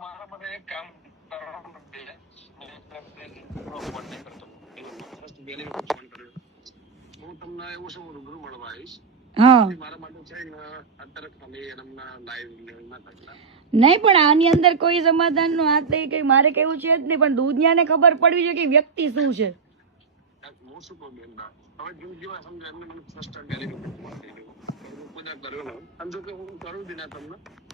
મારા માટે એક કામ કરવાનું છે. ફોન કરતો. First ફોન કર્યો. હું તમને એવું છે રૂબરૂ મળવા આવીશ હા મારા માટે છે ને અત્યારે ખાલી એમના લાઈવ ના કરતા નહીં પણ આની અંદર કોઈ સમાધાન નો હાથ નહીં કઈ મારે કેવું છે જ નહીં પણ દુનિયાને ખબર પડવી જોઈએ કે વ્યક્તિ શું છે હું શું કહું બેન હવે જેમ જેવા સમજો એમને મને ફર્સ્ટ ટાઈમ કર્યો. અને જો કે હું કરું જ ના તમને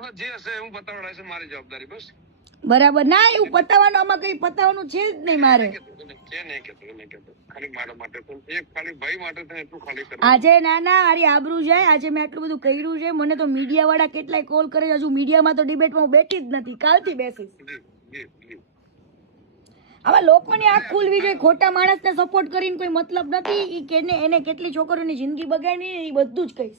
બસ જે હશે હું બતાવડાવીશ મારી જવાબદારી બસ. બરાબર. ના એવું પતાવવાનું આમાં કઈ પતાવવાનું છે જ નહીં મારે. આજે ના ના મારી આબરૂ જાય. આજે મેં આટલું બધું કર્યું છે. મને તો મીડિયા વાળા કેટલાય કોલ કરે હજુ મીડિયામાં તો ડિબેટમાં હું બેઠી જ નથી. કાલથી બેસીશ. આવા લોકોની આંખ ખુલવી જોઈએ. ખોટા માણસને સપોર્ટ કરીને કોઈ મતલબ નથી. ઈ કેને એને કેટલી છોકરીઓની જિંદગી બગાડી એ બધું જ કહીશ.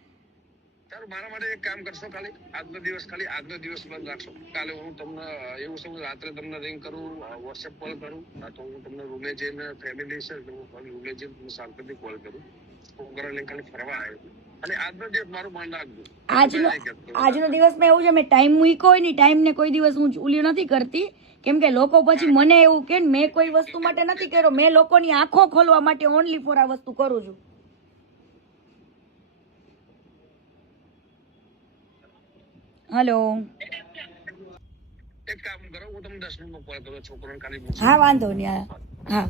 ચાલો મારા માટે એક કામ કરશો ખાલી. આજનો દિવસ ખાલી આજનો દિવસ બંધ રાખશો. કાલે હું તમને એવું છે રાત્રે તમને રિંગ કરું વોટ્સએપ કોલ કરું તો હું તમને રૂમે જઈને ફેમિલી છે રૂમે જઈને તમને શાંતિથી કોલ કરું. ફોન કરવા લઈને ખાલી ફરવા આવ્યો અને આજનો દિવસ મારું મન રાખજો. આજનો નહીં કહેતો. આજનો દિવસમાં એવું છે મેં ટાઈમ મૂક્યો હોય ને ટાઈમ ને કોઈ દિવસ હું ઉલી નથી કરતી. કેમ કે લોકો પછી મને એવું કે મેં કોઈ વસ્તુ માટે નથી કર્યો. મેં લોકોની આંખો ખોલવા માટે ઓનલી ફોર આ વસ્તુ કરું છું. હલો એક કામ કરો હું તમને દસ મિનિટમાં કોલ કરું ખાલી હા વાંધો નહીં હા.